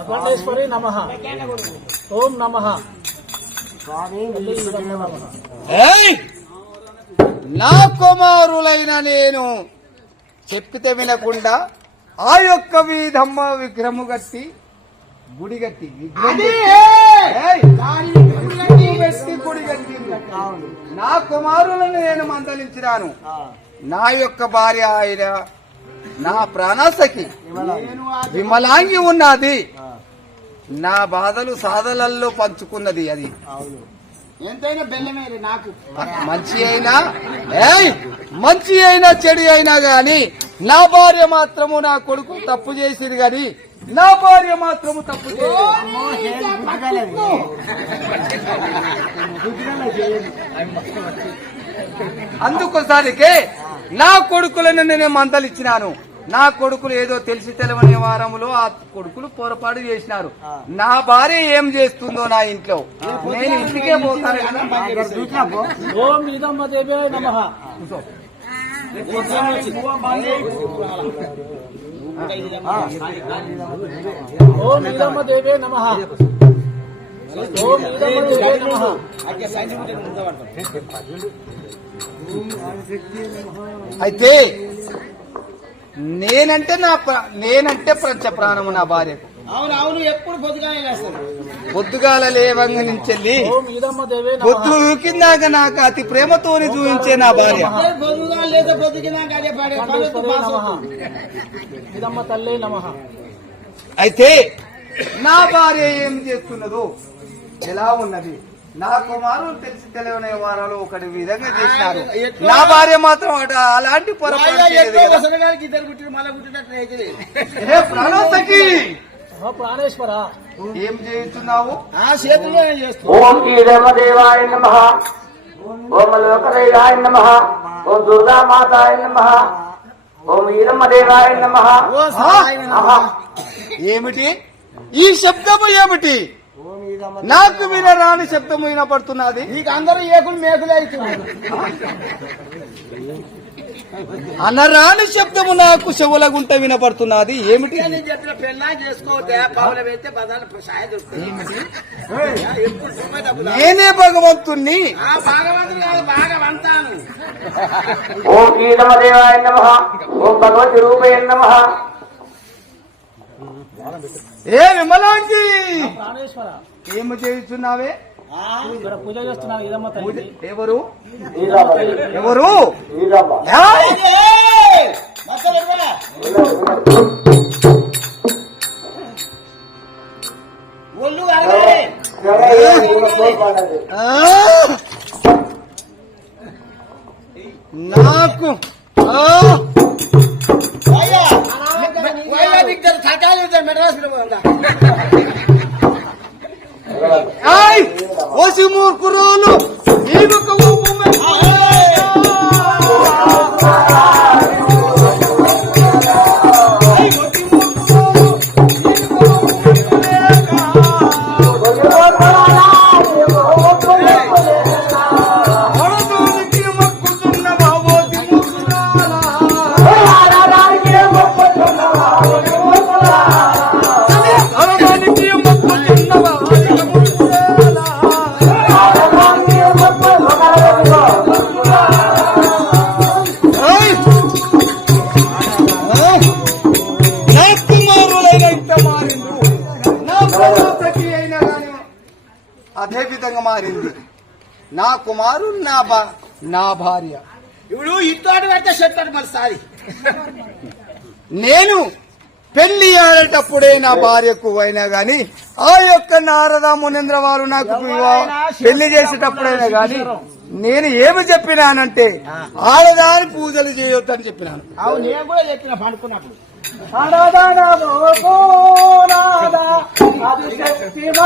అఖండేశ్వరి నమ. ఓం నమ. ఏయ్! నా కుమారులైన నేను చెప్పితే వినకుండా ఆ యొక్క వీధమ్మ విగ్రహము గట్టి గుడి గట్టి పెట్టి గుడి కట్టింది. నా కుమారులను నేను మందలించినాను. నా యొక్క భార్య ఆయన నా ప్రాణసఖి విమలాంగి. ఉన్నది. నా బాధలు సాధలల్లో పంచుకున్నది అది. ఎంతైనా బెల్లమే నాకు. మంచి అయినా ఏయ్ మంచి అయినా చెడు అయినా గాని నా భార్య మాత్రము నా కొడుకు తప్పు చేసిరు గాని నా భార్య మాత్రము తప్పు. అందుకోసారికే నా కొడుకులను నేను మందలిచ్చినాను. నా కొడుకులు ఏదో తెలిసి తెలవని వారములో ఆ కొడుకులు పొరపాటు చేసినారు. నా భార్య ఏం చేస్తుందో నా ఇంట్లో? నేను ఇంటికే పోతాను కదా. ఓం దేవే నమ దేవే నమ అయితే నేనంటే నా ప్ర- నేనంటే పంచ ప్రాణము నా భార్యకు. అవును అవును ఎప్పుడు పొద్దుగానే వేస్తాను పొద్దుగాల లేవంగ నమ పొద్దు ఊకిందాక నాకు అతి ప్రేమతోని చూపించే నా భార్య. అయితే నా భార్య ఏం చేస్తున్నదో ఎలా ఉన్నది? నా కుమారులు తెలిసి తెలియని వారాలు ఒకటి విధంగా చేసినారు. నా భార్య మాత్రం అట అలాంటి పొరపాటు ప్రాణేశ్వర. ఏం చేస్తున్నావు? ఆ చేస్తాను ఓం ఈరమదేవాయ నమ. ఓం లోకరేయాయ నమ. ఓం దుర్గామాతాయ నమ. ఓం ఈరమదేవాయ నమ. ఓ సాయి నమః. ఏమిటి? ఈ శబ్దము ఏమిటి? నాకు వినరాని శబ్దము వినపడుతున్నది. నీకు అందరూ ఏకులు మేకులే అవుతున్నారు అనరాని శబ్దము నాకు చెవుల గుంట వినపడుతున్నది. ఏమిటి? నేను భగవంతుణ్ణి. ఆ భాగవంతుడు కాదు భాగవంతాను. ఓం ఈరమదేవాయ నమ. ఓం భగవతి రూపే నమ. ఏ విమలాంగి ప్రాణేశ్వర. ఏమి చేస్తున్నావే పూజ తల్లి ఎవరు? ఎవరు? ఒళ్ళు! నాకు మెడ్రాస్లో పోందా. ఏయ్! ఓసి మూర్ఖురాలు నీకొక విధంగా మారింది. నా కుమారుడు నా బా నా భార్య. ఇప్పుడు ఇత్తోటి పెడితే చెట్టు మరి సారి. నేను పెళ్ళి ఆడేటప్పుడే నా భార్యకు అయినా గాని ఆ యొక్క నారద మునేంద్ర వారు నాకు పెళ్ళి చేసేటప్పుడైనా గాని నేను ఏమి చెప్పినానంటే ఆడదాని పూజలు చేయొద్దని చెప్పినాను. అవును నేను కూడా చెప్పిన పండుకున్నప్పుడు. ఎవరిని ఎవరిని ఎవరిని ఎవరిని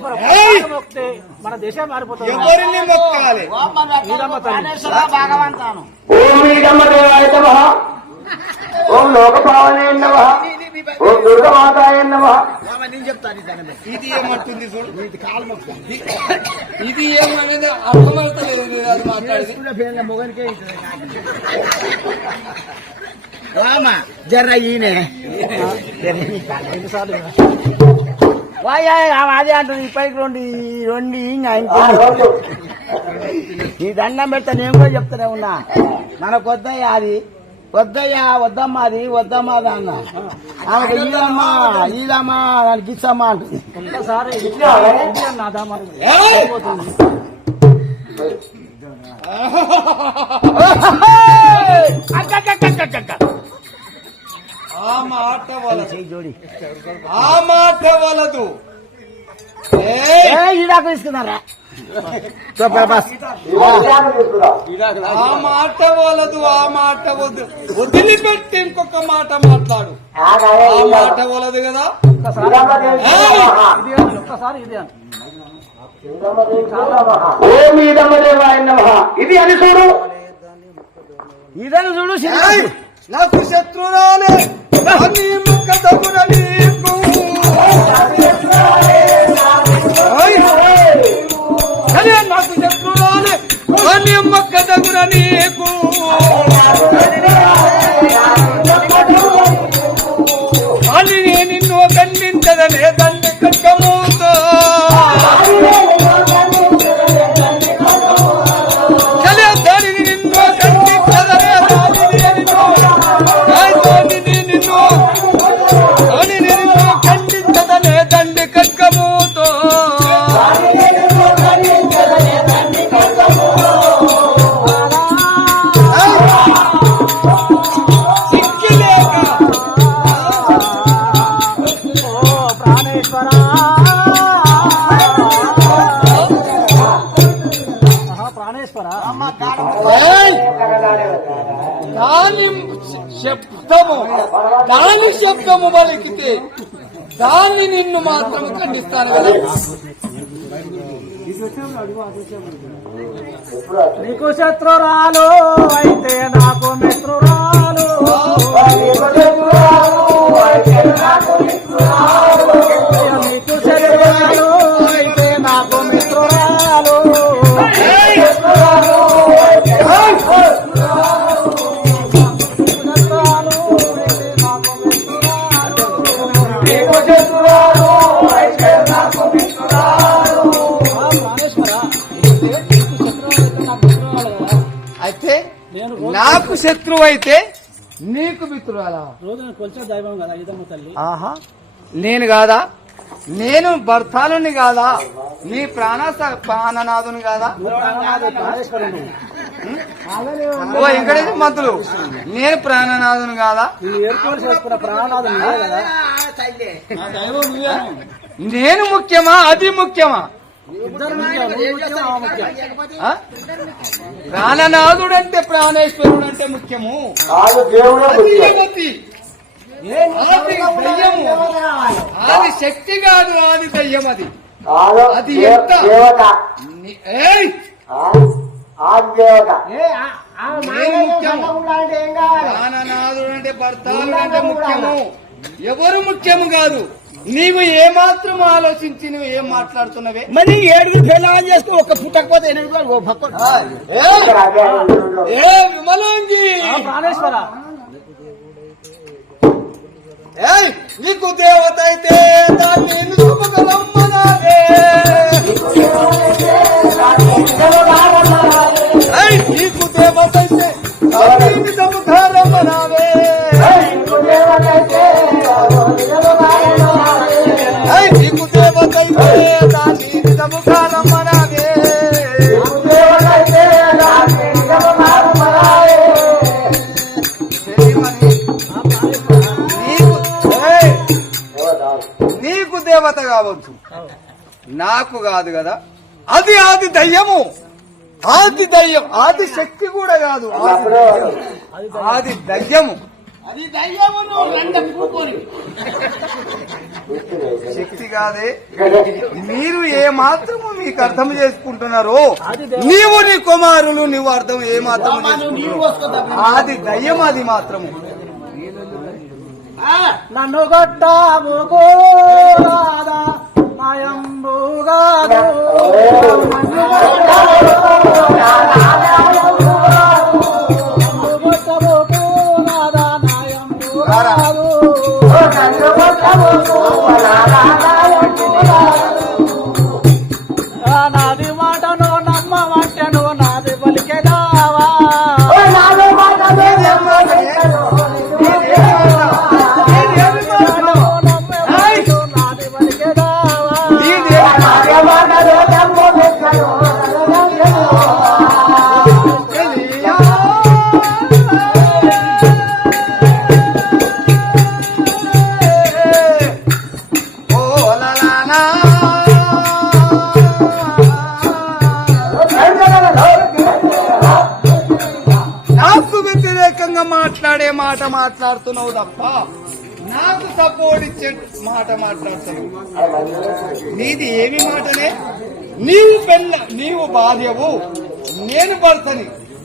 మొక్కితే మన దేశం మారిపోతుంది. ఎవరిని మొక్కాలి? ఓం భగవంతాను. లోకపావనే నమ. ఓం దుర్గమాతాయ నమ. నేను చెప్తాను. ఇది ఏమంటుంది చూడు? ఇది కాలు ఇది ఏమనేది అర్థమవుతలేదు అది పేర్ల మొగనికే రామా జర్ర ఈయనే. అదే అంటుంది ఇప్పటికి రెండు ఈ రెండు ఇంకా ఆ రోజు ఈ దండం పెడతా నేను కూడా చెప్తానే ఉన్నా మనకు వద్దయ్యా అది వద్దయ్యా వద్దమ్మా అది వద్దమ్మా అది అన్న ఆమెకు ఈదమ్మా ఈదమ్మా దానికి ఇచ్చమ్మా అంటుంది ఒక్కసారి నాదా మరి ఏయ్! ఆ మాట వలదు. జోడి. ఆ మాట వలదు! ఈడాకు తీసుకున్నారా? ఆ మాట వలదు ఆ మాట వద్దు. వదిలిపెట్టి ఇంకొక మాట మాట్లాడు. ఆ మాట వలదు కదా? ఇది అని, ఒక్కసారి ఇది చూడు. ఇదని చూడు! నాకు శత్రురాలే నీకు అని నిన్ను కన్నించదనే తండ్రి కట్టము దాన్ని నిన్ను మాత్రం ఖండిస్తాను. కదా నీకు శత్రురాలు అయితే నాకు మిత్రురాలు నాకు శత్రువు అయితే నీకు మిత్రురాలా. రోజు నేను కొలిచే దైవం కదా ఇదమ్మ తల్లి. ఆహా నేను కాదా? నేను భర్తాలుని కాదా? నీ ప్రాణ ప్రాణనాథుని కాదా? ఓ వెంకటేశ్వర మంతులు నేను ప్రాణనాథుని కదా? నేను ముఖ్యమా? అది ముఖ్యమా? ప్రాణనాథుడు అంటే ప్రాణేశ్వరుడు అంటే ముఖ్యము. కాదు దేవుడే అది శక్తి కాదు ఆది దయ్యం అది. అది ఎంత? ప్రాణనాథుడు అంటే భర్తాలు అంటే ముఖ్యము. ఎవరు ముఖ్యము కాదు? నీవు ఏమాత్రం ఆలోచించి నువ్వు ఏం మాట్లాడుతున్నవే మరి ఏడుగురు పెళ్ళాలని చేస్తే ఒక్క పుట్టకపోతే ఎనిమిది ఉంటుంది. ఏ విమలాంగి ఆ ప్రాణేశ్వర ఏయ్! నీకు దేవత అయితే దాన్ని! నీకు దేవత అయితే దాన్ని! నీకు దేవత అయితే నీకు నీకు దేవత కావచ్చు. నాకు కాదు కదా. అది ఆది దయ్యము. ఆది దయ్యం. ఆది శక్తి కూడా కాదు. ఆది దయ్యము. అది దయ్యము నువ్వు రెండు పూకొని శక్తి కాదే. మీరు ఏ మాత్రము మీకు అర్థం చేసుకుంటున్నారో నీవు నీ కుమారులు నీవు అర్థం ఏ మాత్రం నువ్వు అది దయ్యం అది మాత్రము. నన్ను కొట్టాము రాదా నాయంబుగాదు నన్ను మాట్లాడుతున్నావు తప్ప నాకు సపోర్ట్ ఇచ్చే మాట మాట్లాడుతున్నావు నీది ఏమి మాటనే? నీవు పెళ్ళ నీవు భార్యవు. నేను భర్తని.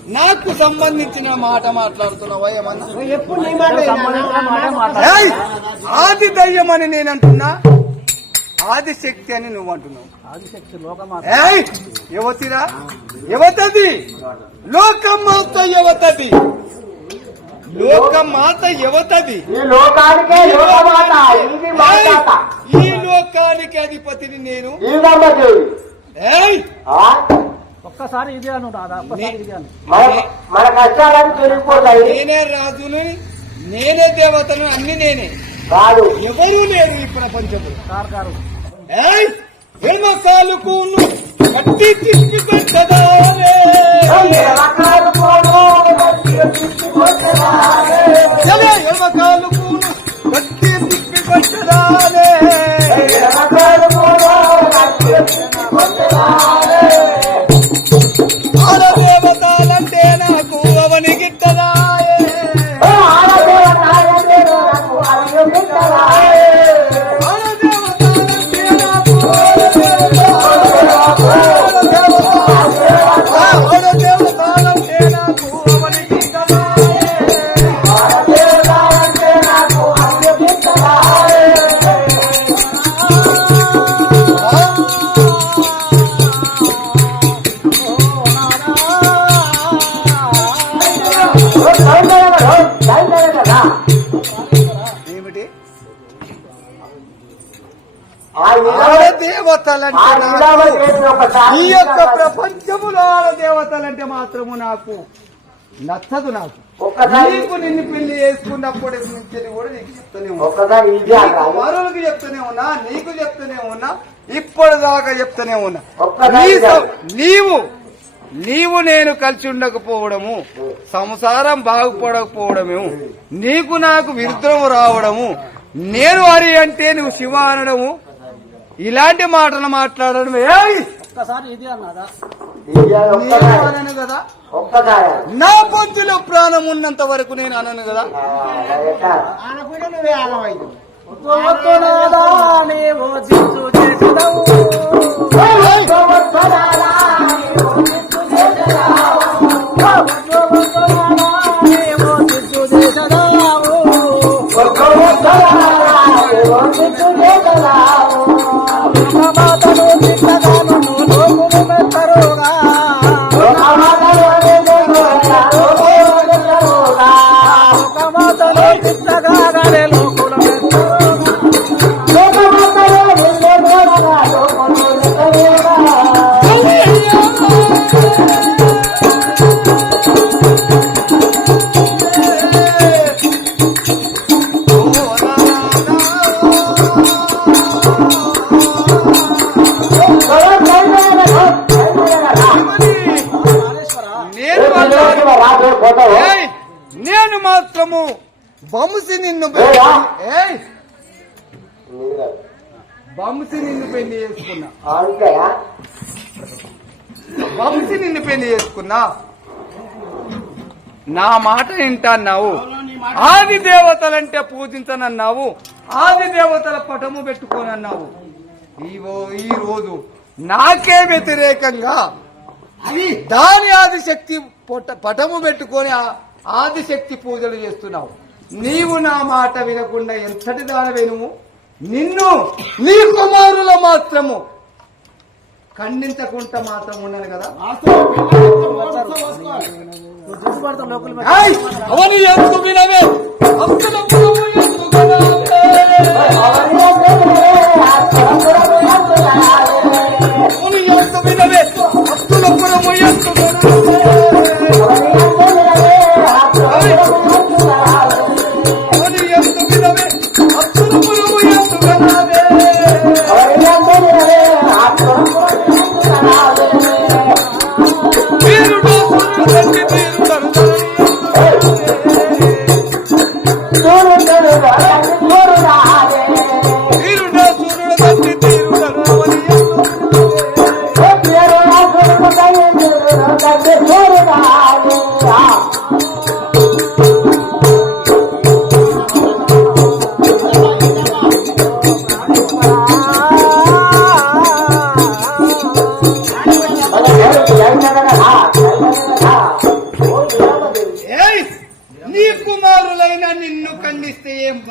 నాకు సంబంధించిన మాట మాట్లాడుతున్నావా ఏమన్నా! ఆది దయ్యం అని నేను అంటున్నా. ఆది శక్తి అని నువ్వు అంటున్నావు. ఆదిశక్తి యువతిరా యువతది. లోకమాత యువతది. లోకమాత యువతది ఈ లోకానికే ఇది! ఈ అధిపతిని నేను. ఏయ్? ఒక్కసారి ఇదే అను మన కష్టాలను నేనే రాజుని నేనే దేవతను అన్ని నేనే. కాదు. ఎవరూ లేరు ఈ ప్రపంచంలో. కారు ఏయ్! కట్టి తిప్పి ఈ యొక్క ప్రపంచములో దేవతలంటే మాత్రము నాకు నచ్చదు నాకు నీకు నిన్ను పెళ్ళి చేసుకున్నప్పుడు నుంచి కూడా నీకు చెప్తూనే ఉన్నా. వరులకు చెప్తూనే ఉన్నా నీకు చెప్తూనే ఉన్నా ఇప్పటిదాకా చెప్తూనే ఉన్నా నీవు నీవు నేను కలిసి ఉండకపోవడము సంసారం బాగుపడకపోవడము నీకు నాకు విరుద్ధం రావడము నేను హరి అంటే నువ్వు శివ అనడము ఇలాంటి మాటలు మాట్లాడడం ఏయ్! ఒక్కసారి ఇది కదా. నా పొద్దులో ప్రాణం ఉన్నంత వరకు నేను అనను కదా? ఆనకుండా నువ్వే నీవు చేసినవు. నీవు చేసినావు. చేసుకున్నా. వంశీ నిన్ను పెళ్ళి చేసుకున్నా. నా మాట వింటాన్నావు. ఆది దేవతలంటే పూజించనన్నావు. ఆది దేవతల పటము పెట్టుకోనన్నావు. ఈవో ఈ రోజు నాకే వ్యతిరేకంగా దాని ఆదిశక్తి పొట్ట- పటము పెట్టుకొని ఆదిశక్తి పూజలు చేస్తున్నావు. నీవు నా మాట వినకుండా ఎంతటి దానవే నువ్వు నిన్ను నీ కుమారుల మాత్రము. ఖండించకుండా మాత్రం ఉండను కదా! అవని ఎందు వినవే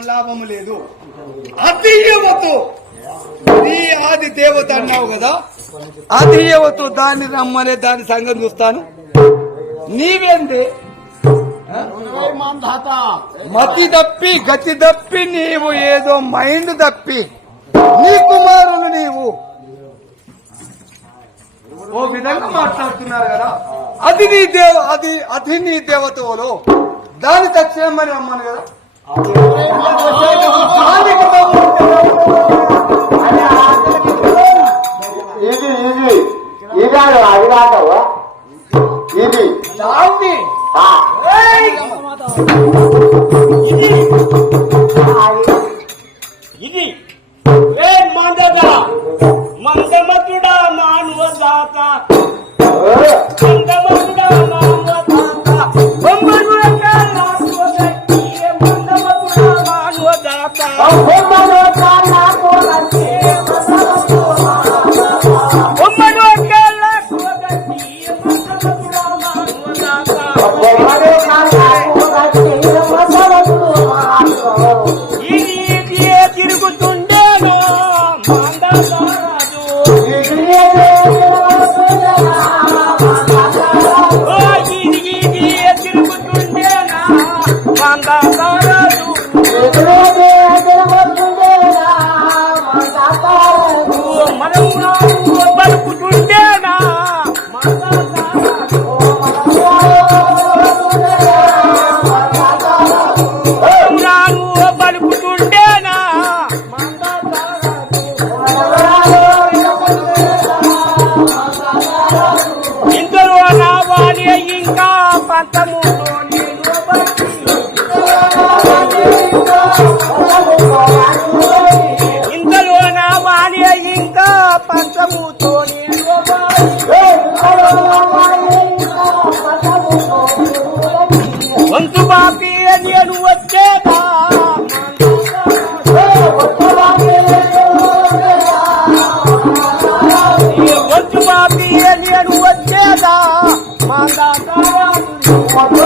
లాభము లేదు. అతీయవతో నీ ఆది దేవత అన్నావు కదా? అతీయవతో దాన్ని రమ్మనే దాని సంగతి చూస్తాను. నీవేంది? మతి తప్పి గతి తప్పి నీవు ఏదో మైండ్ తప్పి నీ కుమారులు నీవు ఓ విధంగా మాట్లాడుతున్నారు కదా అది నీ దేవ అది అది నీ దేవతలో దాని తక్షణమని అమ్మాను కదా ఇది ఇది ఇది అది కాదవా ఇది ఆ. ఇది. ఏ మందట? మందమతుడా మానవ దాత? మందమతుడా మానవ దాత? బొమ్మనుడక నాది